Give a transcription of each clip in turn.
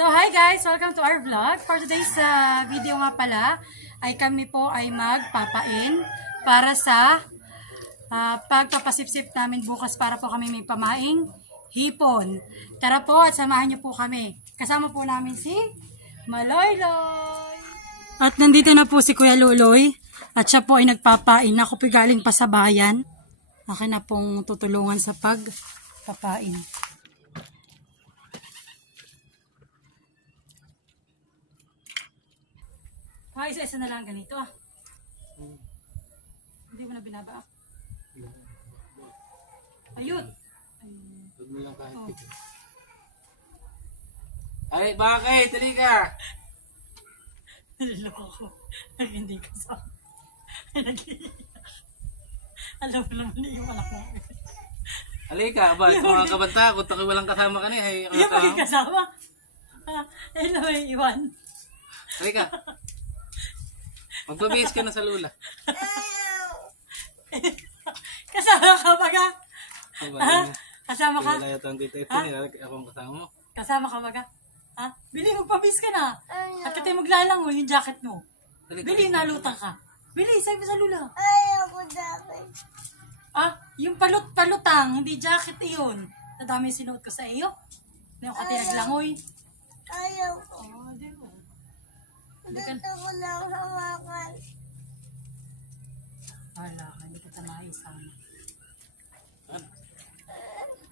So, hi guys! Welcome to our vlog. For today's video nga pala, ay kami po ay magpapain para sa pagpapasipsip namin bukas para po kami may pamaing hipon. Tara po at samahan niyo po kami. Kasama po namin si Maloyloy. At nandito na po si Kuya Luloy at siya po ay nagpapain. Ako po galing pa sa bayan. Akin na pong tutulungan sa pagpapain. Isa-isa na lang ganito Hindi mo na binabaak. Ayun. Huwag mo lang kahit Ay, bakit? Tali ka! Niloko ko. Hindi ka sa... Nag-iiyak. Alam mo naman yung anak mo. Halika, ba? Mga kabanta, kung tako'y walang kasama ka niya, hey, yung maging kasama? Ayun na may iwan. Halika. Magpabihis ka na sa lula. Kasama ka ba ka? Kasama ka? Kaya ito ang dito. Ito akong kasama mo. Kasama ka ba ka? Ha? Bili, magpabihis ka na. At katay maglalangoy yung jacket mo. Bili, nalutang ka. Bili, sabi sa lula. Ayaw ko jacket. Yung palutang, hindi jacket iyon. Nadami sinuot ko sa iyo. Hindi ako katay naglangoy. Ayaw ko. Di ba? Gusto ko lang hawakan. Wala ka, hindi ka tamahay sana.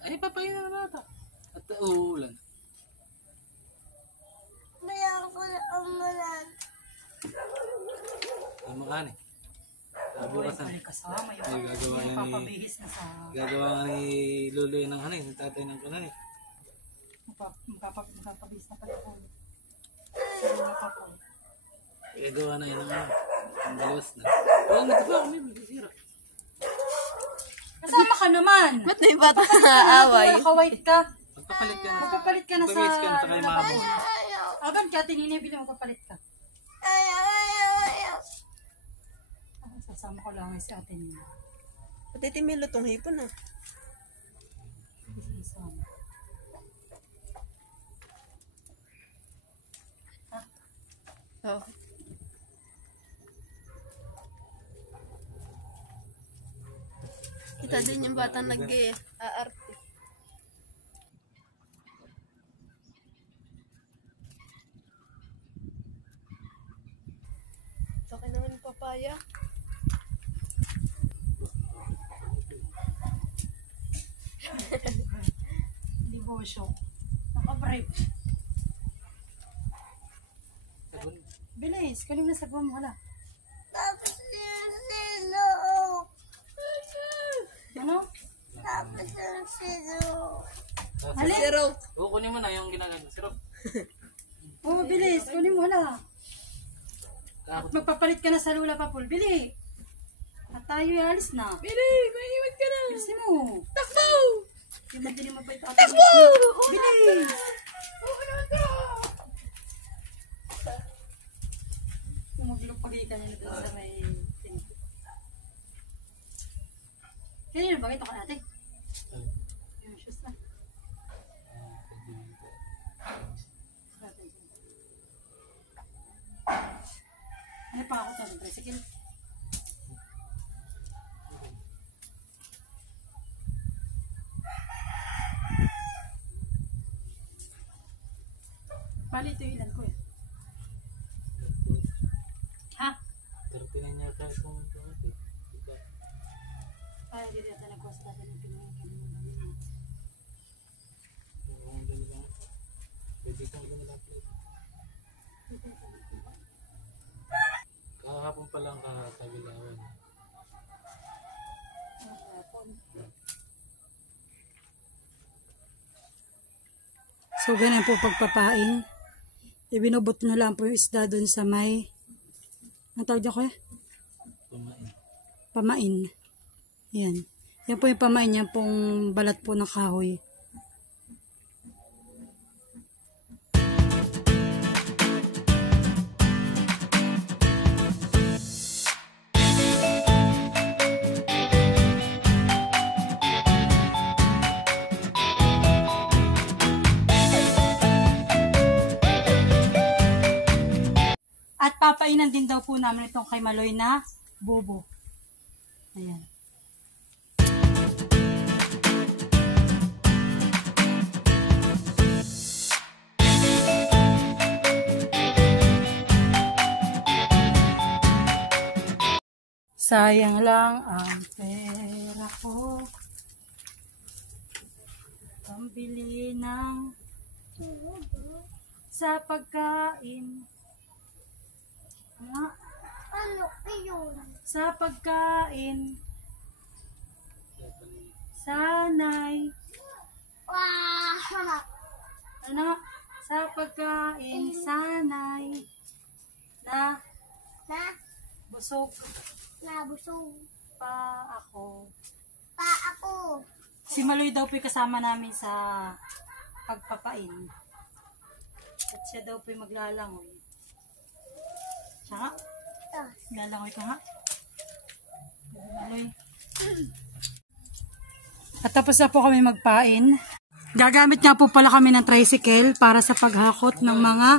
Ay, papayin na naman ito. At uulan. Mayroon ko na umulan. Ay, makani. Bukasan. Ay, kasama yun. Ay, gagawa na ni... Papabihis na sa... Gagawa nga ni Luloy ng hanay, ng tatay ng kunan eh. Magpapabihis na pala po. Sarila pa po. Gagawa na yun ang balos na. Oo, nagagawa kami, magsisira. Kasama ka naman! Ba't may bata na-aaway? Naka-white ka. Magpapalit ka na. Magpapalit ka na sa... Magpabihis ka na sa kay mama. Aban ka, tininibili magpapalit ka. Ayaw. Sasama ko lang si ate niya. Pati timilo tong hipon Isama. Oh. Kita din yung bata nag-aarte. Sa akin naman papaya. Negosyo. Naka-brief. Bilis, kalim na sa buwan mo. Hala. Tapos yung silo. Ano? Tapos yung silo. Hali. Oo, kunin mo na yung ginagawa. Sirop. Oo, bilis. Kunin mo. Hala. At magpapalit ka na sa lula pa, Paul. Bili. At tayo alis na. Bili, maiiwan ka na. Bilisin mo. Takbo! Yung madali mo pa ito. Takbo! Bilis. Maglupagay ka nila doon sa may tinito. Kanina ba ito ka natin? Yung shoes na. Ano pa ako tayo? Tricycle? Bali ito yung ilan ko eh. Ha? 39 yata itong ito. Ay, hindi yata nag-cost natin yung pinuhin kanina ng gabi. Pwede kang lumalapit. Kahapon pa lang katagilawan. So, ganun po pagpapain. Ibinubot na lang po yung isda dun sa may... Ang tawag niya ko eh? Pamain. Pamain. Yan. Yan po yung pamain. Yan pong balat po ng kahoy. papainan din daw po namin itong kay Maloy na bobo. Ayan. Sayang lang ang pera ko. Pambili ng sa pagkain. Ano yun? Sa pagkain. Sanay. Wow! Ano? Sa pagkain. Sanay. Na Na? busog Nabusog pa ako. pa ako. Si Maloy daw po kasama namin sa pagpapain. At siya daw po maglalangoy. Siya nga? Maglalangoy ka nga? Maloy. At tapos na po kami magpain. Gagamit nga po pala kami ng tricycle para sa paghakot ng mga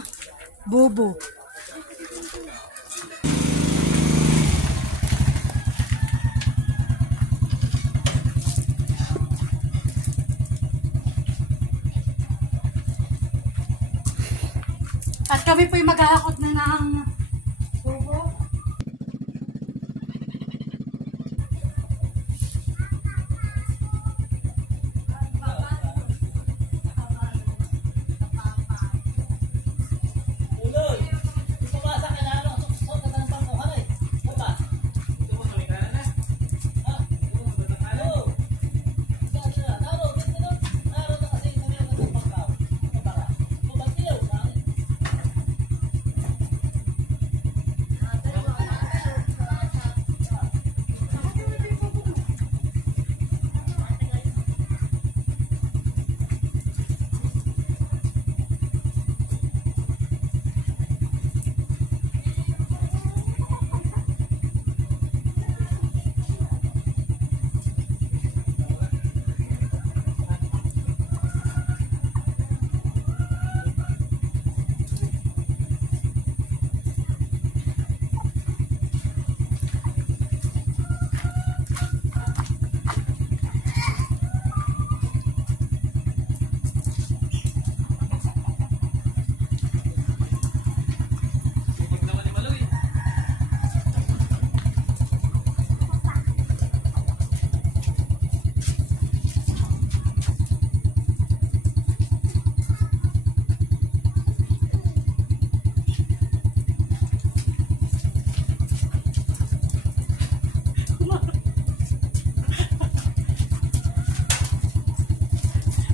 bobo. At kami po'y maghahakot na ng bobo.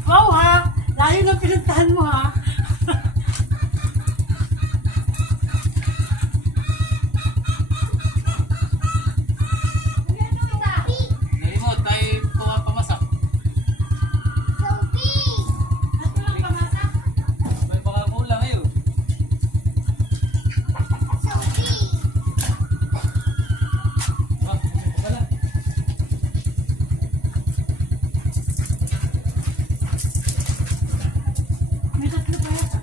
Wow ha! Layo na pinuntahan mo ha! Nalimot, tayo pumapamasak. Sophie! May baka kulang kayo. Sophie! Ah, pala. May tatlo pa yata.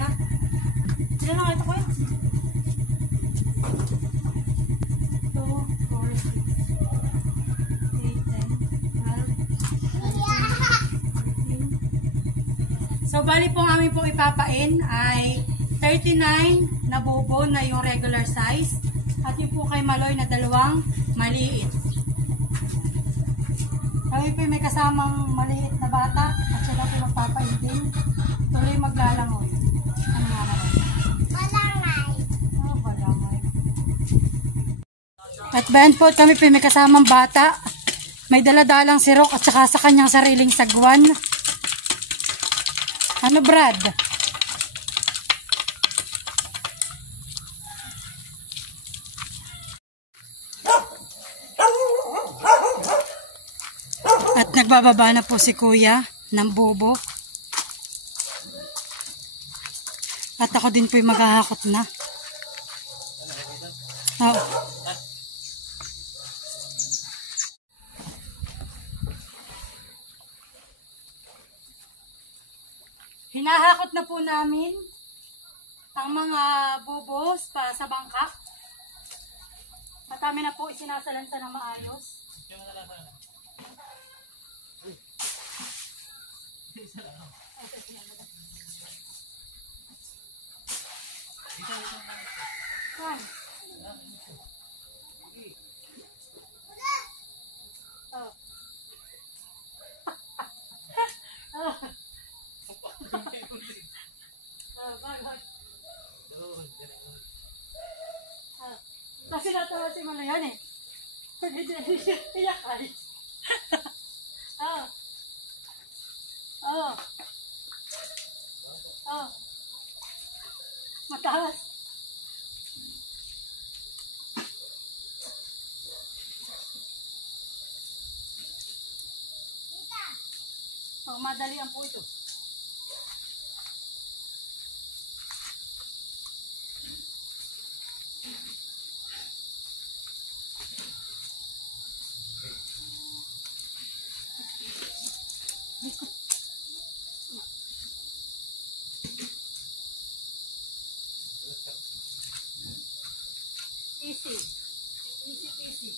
Ha? Sila na ito ko yun. 2, 4, 6, 8, 10, 12, 13. So, bali po ang aming pong ipapain ay 39 na bobo na yung regular size. At yung po kay Maloy na dalawang maliit. Kami po may kasamang maliit na bata at sila po magpapain din. Tuloy maglalangoy. Ano nga naman? Malangay! Oh, balangay. At bayan po, kami po may kasamang bata. May daladalang sirok at saka sa kanyang sariling sagwan. Ano, Brad? At nagbababa na po si Kuya ng bobo. At ako din po'y maghahakot na. Oh. Hinahakot na po namin ang mga bubos para sa bangka. At amin na po isinasalansa ng maayos. Saan? Oh. Kasi natawa si Mala yan eh. Iyak ay. Oh. Oh. Oh. Matalas. Oh, madalian po ito. Easy. Easy peasy.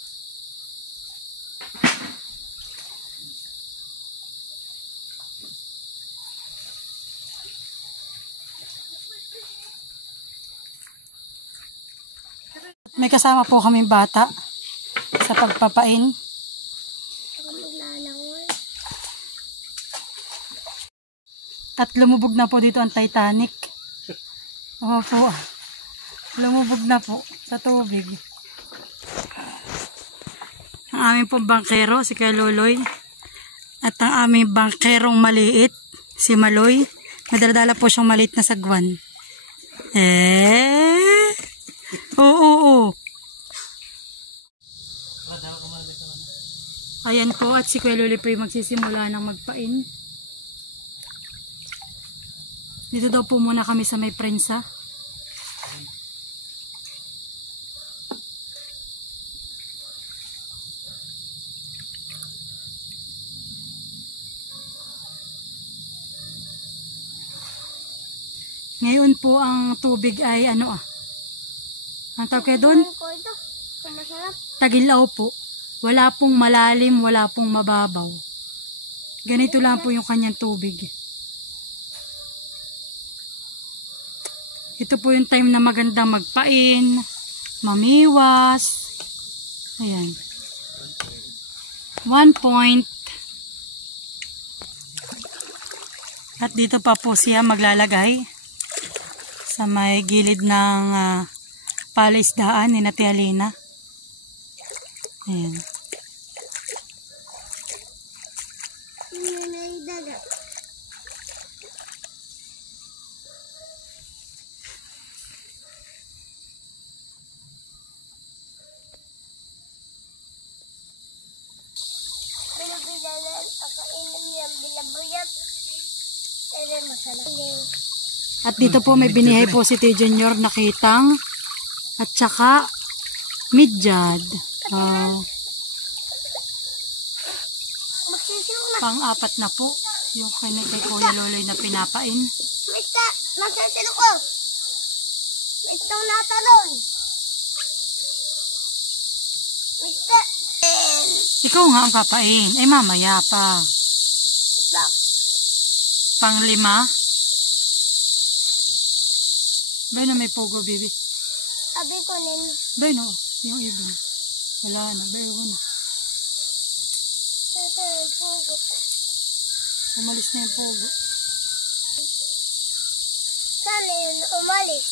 May kasama po kaming bata sa pagpapain. At lumubog na po dito ang Titanic. Opo. Lumubog na po sa tubig. Ang aming pong bangkero, si Kuya Loloy. At ang aming bangkerong maliit, si Maloy. May daladala po siyang maliit na sagwan. Oo. Ayan po, at si Kuya Loloy po yung magsisimula ng magpain. Dito daw po muna kami sa may prensa. Ngayon po ang tubig ay ang tawag kayo doon? Tagilaw po. Wala pong malalim, wala pong mababaw. Ganito lang po yung kanyang tubig. Ito po yung time na maganda magpain, mamiwas. Ayan. 1 point. At dito pa po siya maglalagay sa may gilid ng palaisdaan ni Ate Alina. Ayan. At dito po may binihay po si T. Junior na kitang at saka midyad. Pang-apat na po yung kay Kuya Loloy na pinapain. Mista, nasasino ko. Mista, natalon. Mista. Ikaw nga ang kapain. Ay mamaya pa. Pang-5. Bay na may pogo, baby. Sabi ko nin. Bay no, yung ibon. Wala na, bay ko na. Umalis na yung pogo. Saan yun umalis?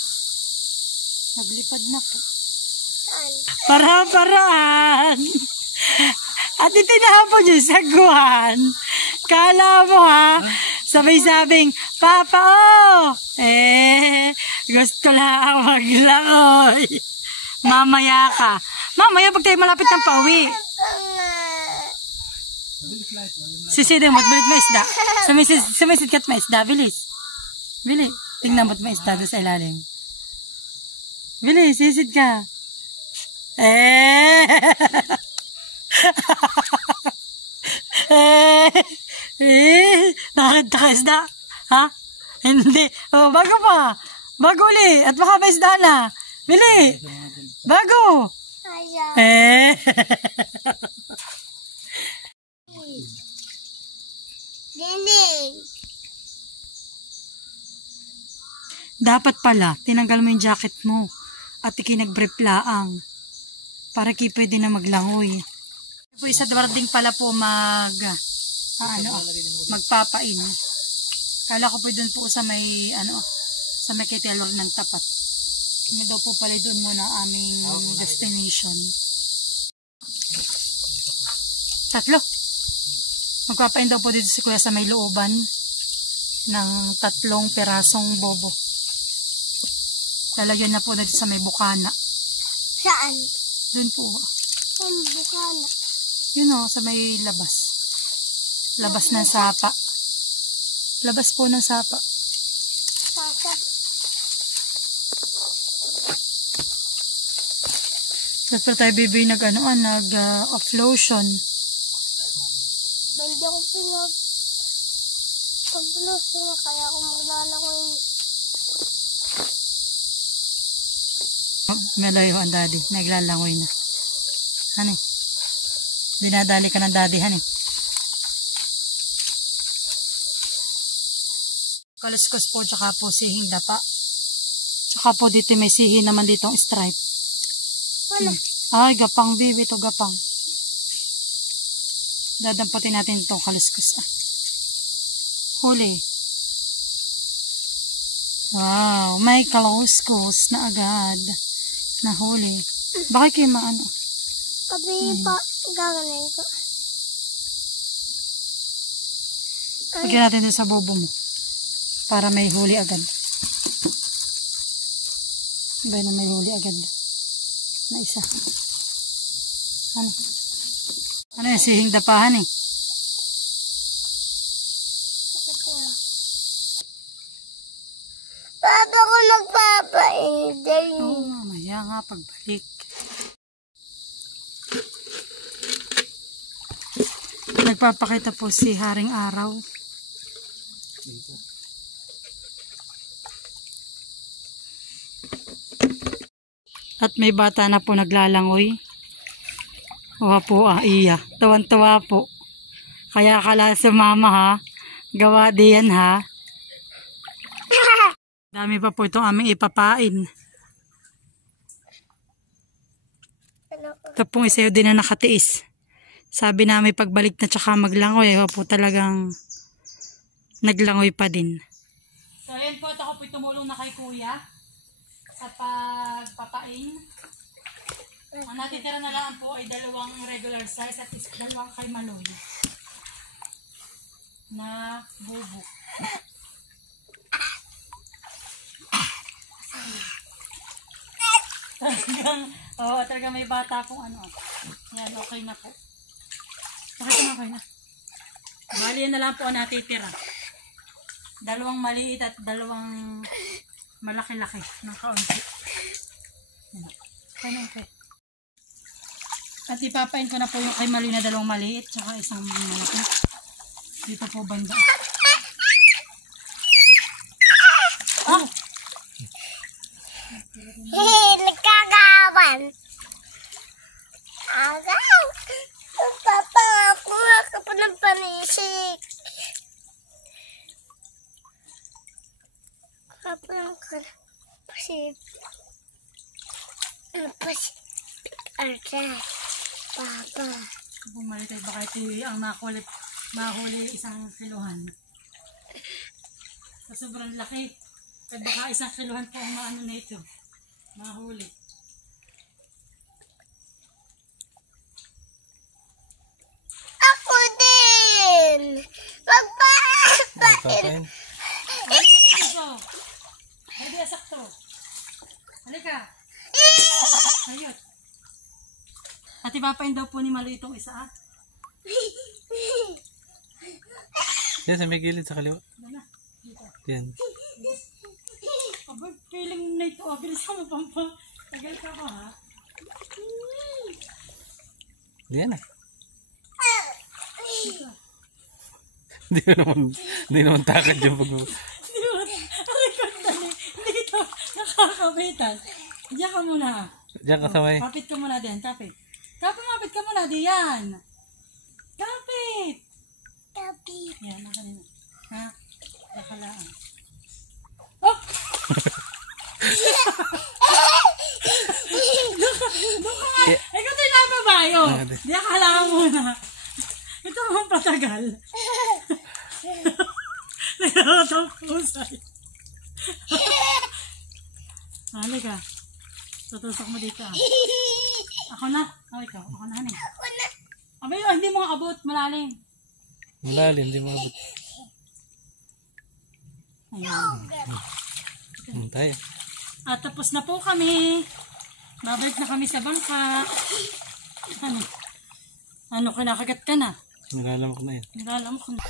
Naglipad na po. Saan? Paraan! At itinahapon yung sagwan. Kala mo ha, sabay-sabing, Papa oh! Gusto lang maglangoy. Mamaya ka. Mamaya pag tayo malapit ng pauwi. Sisidin mo't bilit may isda. Sumisid ka't may isda. Bilis. Bilis. Tingnan mo't may isda doon sa ilalim. Bilis, sisid ka. Nakakanta ka isda? Ha? Hindi. Oh, bago pa. Bago uli. At baka may isda na. Bili. Bago. Ayaw. Eh. Dinding. Dapat pala, tinanggal mo yung jacket mo. At ikinag-brief laang. Para ki pwede na maglangoy. Po isa dwarding pala po magpapain. Kala ko po doon po sa may sa may kay Taylor ng tapat. Hindi daw po pala doon muna ang aming destination. Tatlo. Magpapain daw po dito si Kuya sa may looban ng 3 perasong bobo. Lalagyan na po na dito sa may bukana. Saan? Doon po. Saan bukana? Yun o, sa may labas. Labas ng sapa. Labas po ng sapa. Sasa. Dapat tayo bibig off lotion. Hindi ako pag-blues na kaya ako maglalakay. Malayo ang daddy. Naglalangoy na. Hani? Dinadali ka ng daddy, hani? Kaluskos po, tsaka po sihing dapa. Tsaka po dito may sihi naman ditong stripe. Ano? Ay, gapang bibi. Ito gapang. Dadampatin natin itong kaluskos. Huli. Wow, may kaluskos na agad. Nahuli. Bakit kayo maano? Sabi pa, gagaling ko. Lagyan natin din sa bobo mo. Para may huli agad. Ba na may huli agad. Na isa. Ano? Ano yung sihing dapahan eh? Papa ko nagpapainday. Oo, mamaya nga pagbalik. Nagpapakita po si Haring Araw. At may bata na po naglalangoy. Oha po iya. Tawan-tawa po. Kaya kala sa mama ha. Gawa diyan ha. Dami pa po itong aming ipapain. Ito pong isayo din na nakatiis. Sabi na may pagbalik na tsaka maglangoy. Oha po talagang naglangoy pa din. So ayan po. At ako po tumulong na kay kuya. Sa pagpapain. Ang natitira na lang po ay 2 regular size at 2 kay Maloy na bubo. Talagang may bata pong yan, okay na po. Okay na. Bali yan na lang po ang natitira. 2 maliit at 2 malaki-laki ng kaunti. Okay. At ipapain ko na po yung kay Maloy na 2 maliit tsaka 1 malaki. Dito po banda. Nagkagawan. Agaw. Papa, kuha ka pa ng panisik. Papa, pasip. Pasip. Arta. Papa. Bumalik tayo baka ito ang mahuli 1 kiluhan. Sa sobrang laki. Kaya baka 1 kiluhan po ang maano na ito. Mahuli. Ako din! Magpapain! Halika dito. Halika sakto. Halika. Ayot. At ipapain daw po ni Maloy itong isa Yan, sa may gilid sa kaliwa. Yan. Abay, feeling na ito. Bilisan mo pampa. Tagal ka pa ha. Yan ah. Hindi naman takad yung pag... Kapitan. Diyan ka muna. Diyan ka sa may. Kapit ka muna din. Kapit. Kapit ka muna diyan. Kapit. Tapi. Yan, ang kanina. Ha? Nakalaan. Oh! Ikaw tayo na babayo. Di akalaan muna. Ito ang patagal. Nagkakataw pusay. Halika. Tutusok mo dito. Ako na. Ikaw. Ako na. Ako na. Abay, hindi mo abot. Malalim. Malalim, hindi mo abot. Ayan. Tayo. At tapos na po kami. Babalik na kami sa bangka. Ano, kinakagat ka na? Nalalamok na yan. Nalalamok na.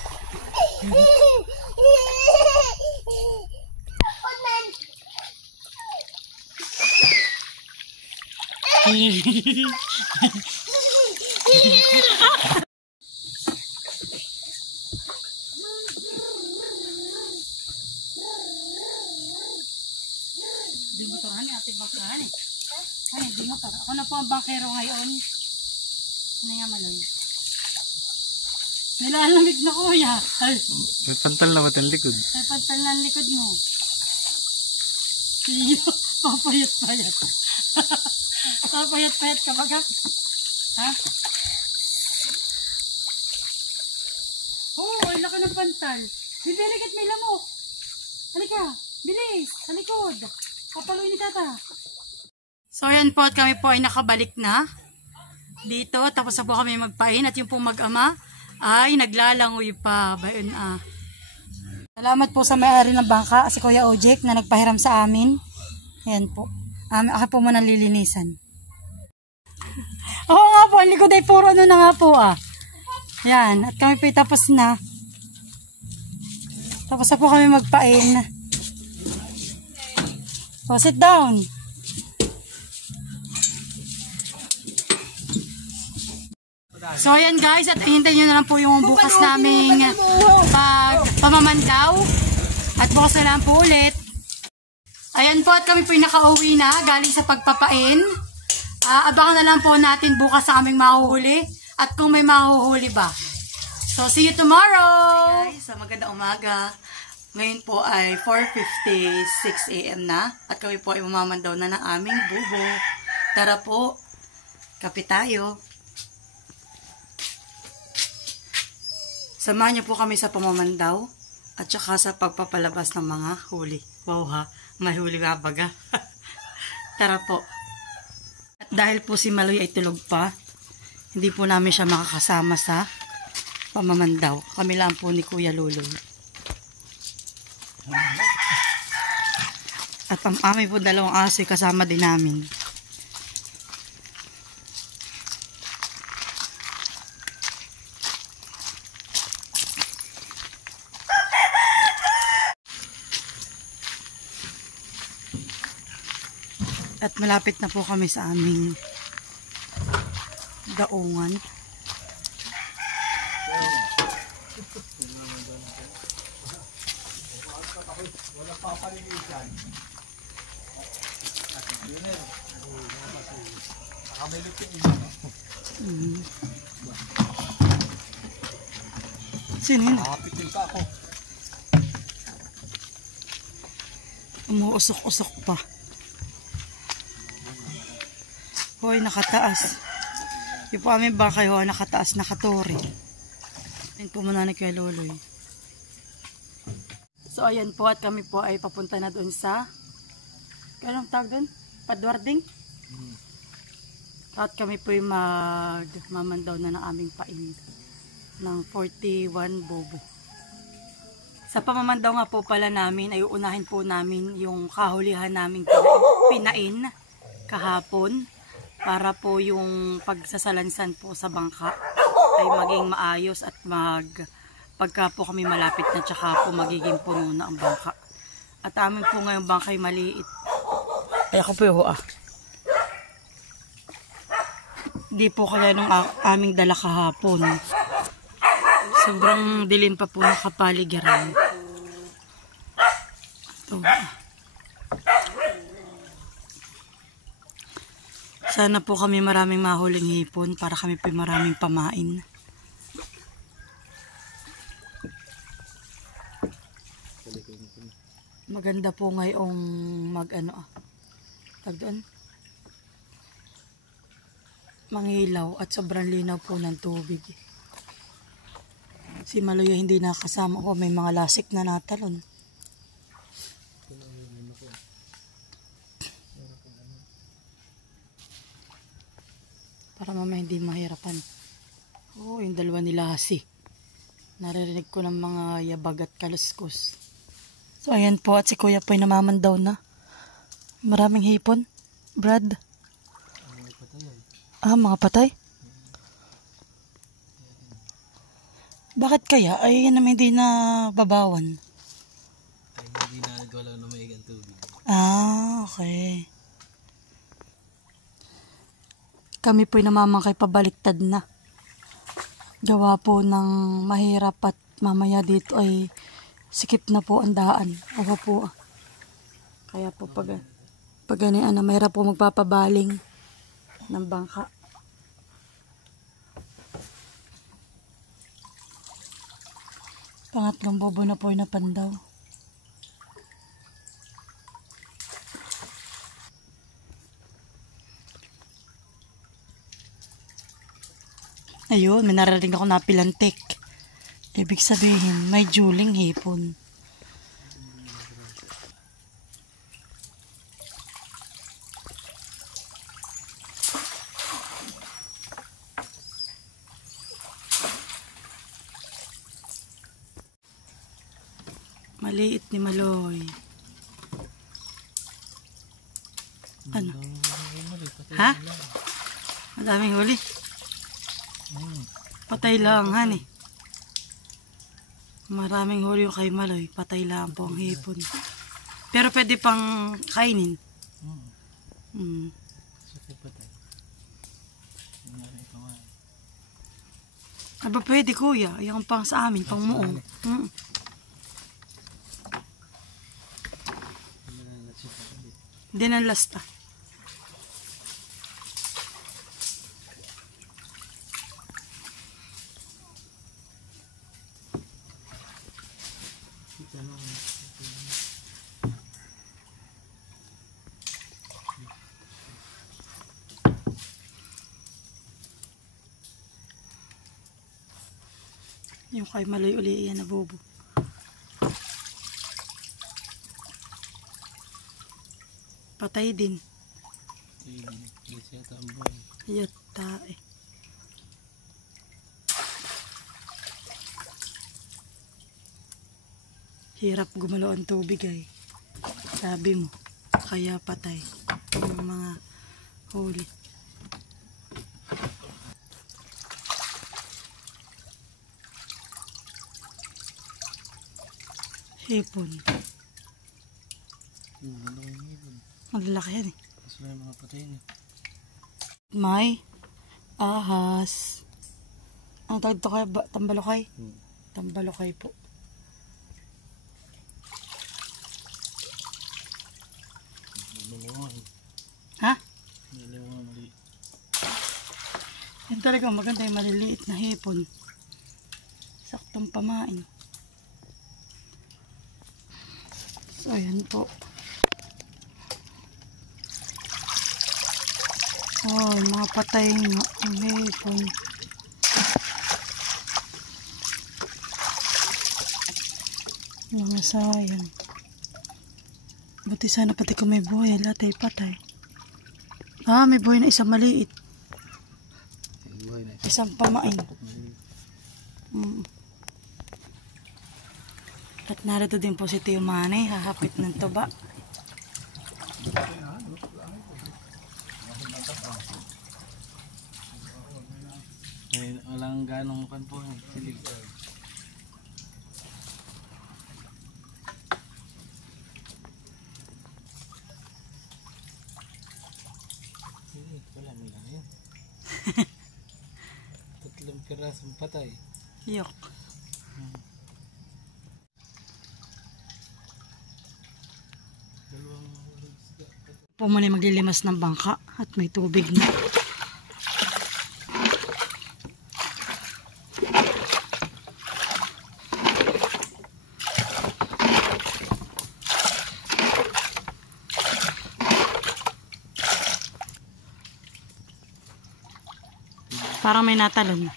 Di motoran ni ate bangkahan eh. Ay, di motor. Ako na po ang bangkero ngayon. Ano nga maloy? Nilalamig na kuya. Ay, May pantal na ang likod. may pantal na ang likod mo. Iyo, papayat-payat. Papayat-payat ka baga? Ha? Oo, ay laki ng pantal. Bibiligit may lamok. Halika, bilis, sa likod. Kapaloy ni tata. So ayan po at kami po ay nakabalik na dito. Tapos na po kami magpain at yung pong mag-ama ay naglalangoy pa. Bayon Salamat po sa may-ari ng bangka, si Kuya Ojek na nagpahiram sa amin. Ayan po. Ako po muna lilinisan. Oo nga po, ang likod ay puro ano na nga po Ayan, at kami po ay tapos na. Tapos na po kami magpain. So, sit down. So, ayan guys, at hintayin nyo na lang po yung bukas naming pamamandaw. At bukas na lang po ulit. Ayan po, at kami po yung nakauwi na galing sa pagpapain. Abangan na lang po natin bukas sa aming mahuhuli. At kung may mahuhuli ba. So, see you tomorrow! Hey guys, magandang umaga. Ngayon po ay 4:56 AM na. At kami po ay mamamandaw na ng aming bubo. Tara po, kape tayo. Samahan niyo po kami sa pamamandaw at saka sa pagpapalabas ng mga huli. Wow ha, may huli nga baga. Tara po. At dahil po si Maloy ay tulog pa, hindi po namin siya makakasama sa pamamandaw. Kami lang po ni Kuya Luloy. At ang aming po dalawang aso kasama din namin. At malapit na po kami sa aming daungan. Sino yun? Umuusok-usok pa. Hoy, nakataas. Yung po aming baka yun, nakataas, nakaturi. Ayan po muna ni Kuya Luloy. So, ayan po, at kami po ay papunta na doon sa, anong tawag doon? Padwarding? At kami po ay magmamandaw na ng aming pain ng 41 bobo. Sa pamamandaw nga po pala namin, ay uunahin po namin yung kahulihan naming pinain kahapon. Para po yung pagsasalansan po sa bangka ay maging maayos at pagka po kami malapit na tsaka po magiging puno na ang bangka. At amin po ngayong bangka ay maliit. Ay ako po yung Di po kaya nung aming dala kahapon. Sobrang dilim pa po ng kapaligiran. Ito. Sana po kami maraming mahuling hipon para kami po maraming pamain. Maganda po ngayong mangilaw at sobrang linaw po ng tubig. Si Maloy hindi nakasama ko, may mga lasik na natalon. Para mamaya hindi mahirapan. Oh, yung dalawa nila hasi. Naririnig ko ng mga yabag at kaluskos. So, ayan po. At si Kuya po'y namamandaw na. Maraming hipon. Brad. Mga patay? Bakit kaya? Ay, yan naman hindi na babawan. Ay, hindi na nagwalaw na maigang tubig. Okay. Kami po'y namamangkay pabaliktad na. Gawa po ng mahirap at mamaya dito ay sikip na po ang daan. Ako po. Kaya po pag mahirap po magpapabaling ng bangka. Pangatlong bobo na po ay napandaw. Ayun, may narating ako na pilantik. Ibig sabihin, may juling hipon. Maliit ni Maloy. Ano? Ha? Madaming huli. Patay lang, hani. Maraming huli yung kay Maloy. Patay lang po ang hipon. Pero pwede pang kainin. Sakit patay. Aba pwede kuya. Yung pang sa amin, pang muong. Hindi na lasta. Yung kay Maloy uli yan na bobo. Patay din. Yata eh. Hirap gumalaw ang tubig ay. Sabi mo. Kaya patay. Yung mga huli. Hipon. Malalaki yan eh. Mas may mga patay na. May ahas. Ano tawag ito kaya? Tambalokay? Tambalokay po. Ha? Yan talaga maganda yung maliliit na hipon. Saktong pamain. So, ayan po. Oh, mga patay nga ang hipon. Mga sayang. Buti sana pati kung may buhay, lahat ay patay. May buhay na isang maliit. Isang pamain. At narito din po si Tio Manny, hahapit ng tuba. Walang ganong pan po. Silig. Wala mo lang yun. 3 pirasong patay. Yok. Po muna maglilimas ng bangka at may tubig na. Parang may natalon.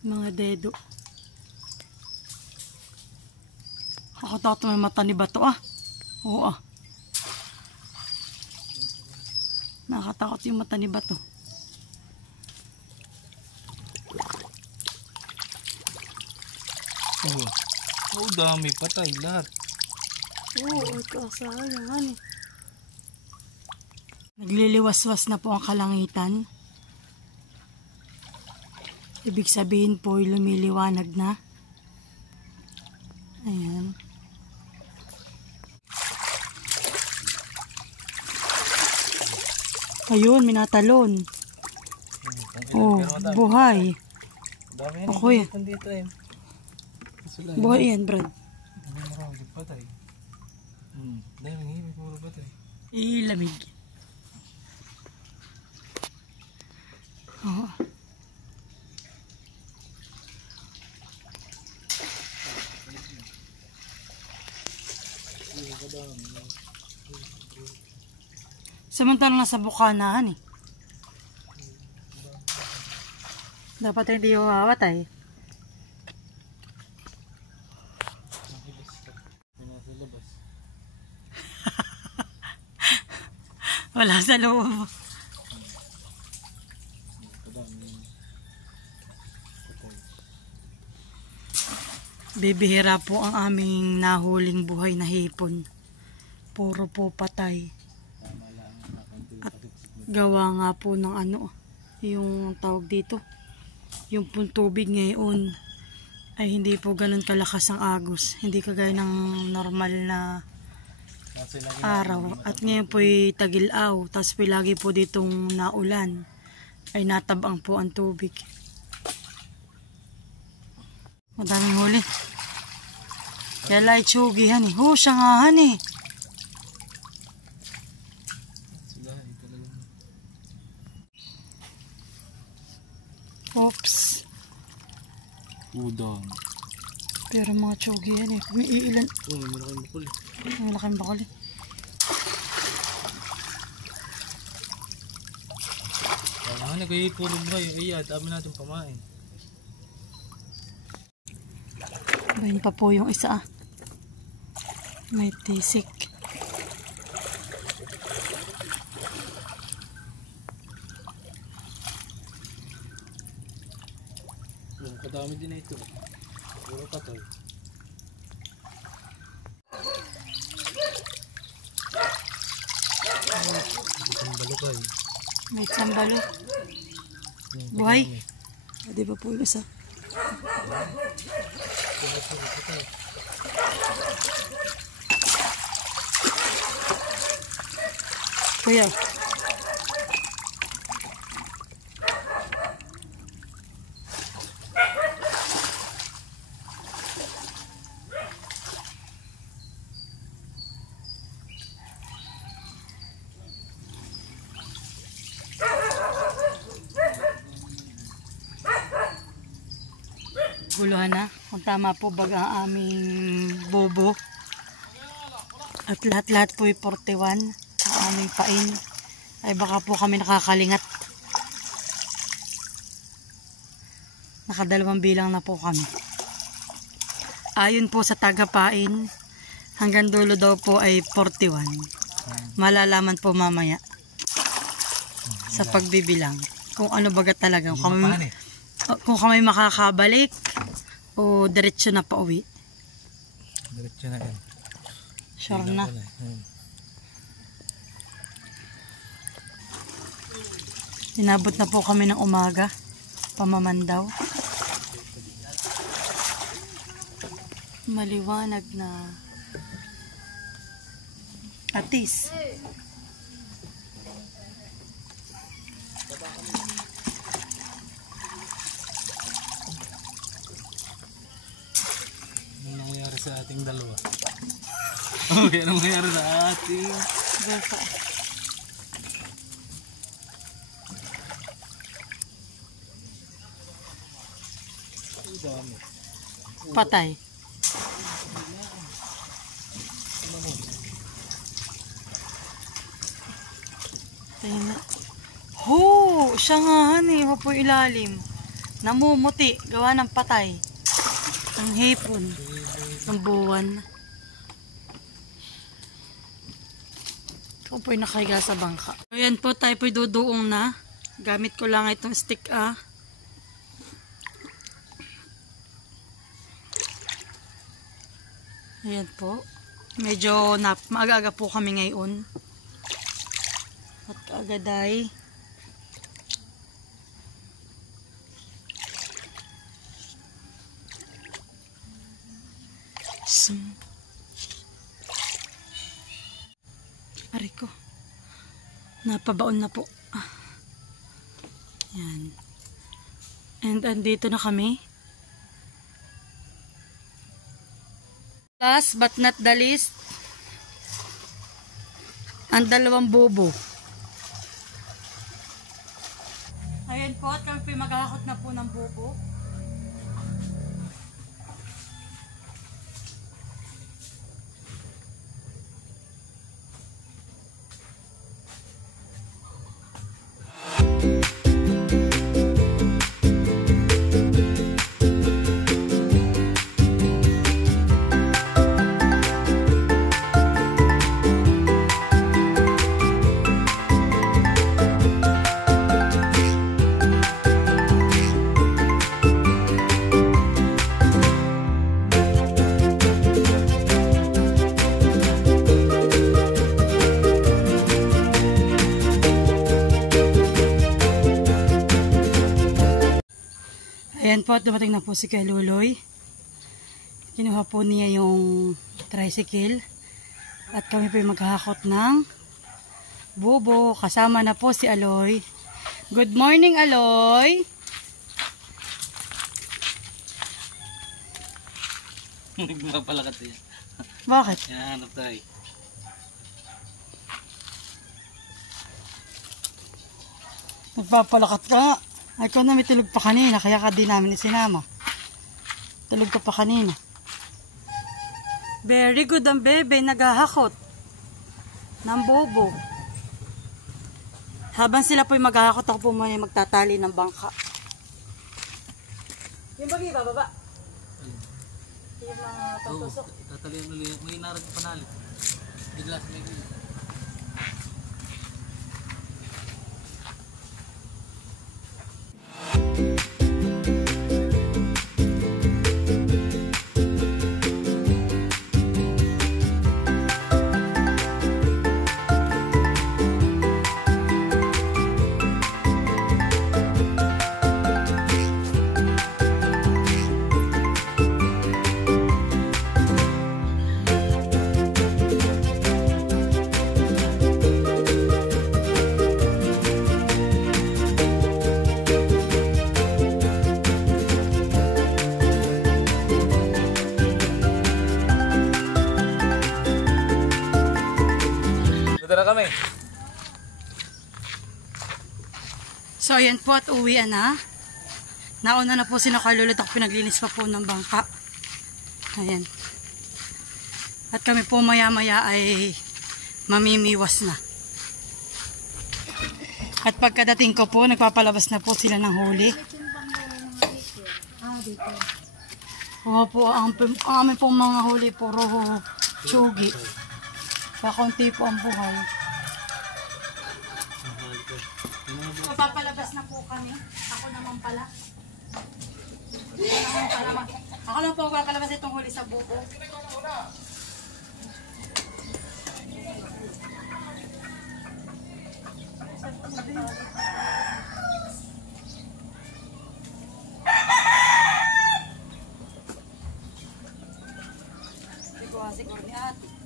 Mga dedo. Kakatakot may mata ni bato ah. Oo ah. Nakatakot yung mata ni bato. Oh, dami patay lahat. Oo, kasayang. Nagliliwas-was na po ang kalangitan. Ibig sabihin po lumiliwanag na. Ayan. Ayun, minatalon. Oh, buhay. Dami Okay. dito eh. Buhay yan, Brad. Marami patay. Dahil hindi puro patay. Ilamig. Oo. Samantalang nasa bukanahan eh. Dapat hindi mawawatay. Wala sa loob. Bibihira po ang aming nahuling buhay na hipon. Puro po patay. At gawa nga po ng ano, yung tawag dito, yung tubig ngayon ay hindi po ganun kalakas ang agos. Hindi kagaya ng normal na araw. At ngayon po ay tagil-aw. Tapos po lagi po ditong naulan. Ay natabang po ang tubig. Madaming huli. Kaya lai tsugihan eh. Siya nga han eh. Oops. Udang. Pero mga tsugi yan eh. May iilan. Oh, may malaking bakul. May malaking bakul eh. Nagayipuro ba yung iya? Dami natin pamain. Bayin pa po yung isa ah. May tisik. Kadami din na ito. Puro patay. May sambalo. Buhay. Di ba po yung isa? Kuya. Guluhan na kung tama po baga ang aming bobo at lahat-lahat po ay 41 ang aming pain ay baka po kami nakakalingat, nakadalawang bilang na po kami. Ayon po sa tagapain hanggang dulo daw po ay 41. Malalaman po mamaya sa pagbibilang kung ano baga talaga, kung kami makakabalik o diretso na pa uwi. Diretso na yan. Sure na. Inabot na po kami ng umaga. Pamamandaw. Maliwanag na atis. sa ating dalawa. Okay, anong nangyari sa ating Basa. dami? Patay. Ayun na. Ho! Siya nga hani. Po ilalim. Namumuti. Gawa ng patay. Ang hipon. Ang buwan. Ito po'y nakahiga sa bangka. Ayan po, tayo po'y duduong na. Gamit ko lang itong stick Ayan po. Medyo maaga-aga po kami ngayon. At kaagad ay aray ko. Napabaon na po. Yan. And andito na kami. Last but not the least, ang dalawang bobo. Ayan po, at kami maghahakot na po ng bobo. Ayan po, at dumating na po si Kuya Luloy. Kinuha po niya yung tricycle. At kami po yung maghahakot ng bubo. Kasama na po si Aloy. Good morning, Aloy! Nagpapalakat yan. Bakit? Yan, hanap tayo. Nagpapalakat ka. Ay, ikaw na may tulog pa kanina, kaya ka di namin isinama. Tulog ka pa kanina. Very good ang bebe, naghahakot ng bobo. Habang sila po'y maghahakot, ako po muna magtatali ng bangka. Yung bagi ba, baba? Yung mga tatusok. Tatalian ulit. May narag panali. Biglas may gili. Na kami. So, ayan po at uwian na. Nauna na po si Nakalulot ako pinaglinis pa po ng bangka. Ayan. At kami po maya-maya ay mamimiwas na. At pagkadating ko po, nagpapalabas na po sila ng huli. Oo po, ang amin pong mga huli puro tsugi. Kakunti po ang buhay. So, papalabas na po kami. Ako naman pala. Ako lang po papalabas itong huli sa buko. Siguro ni ate.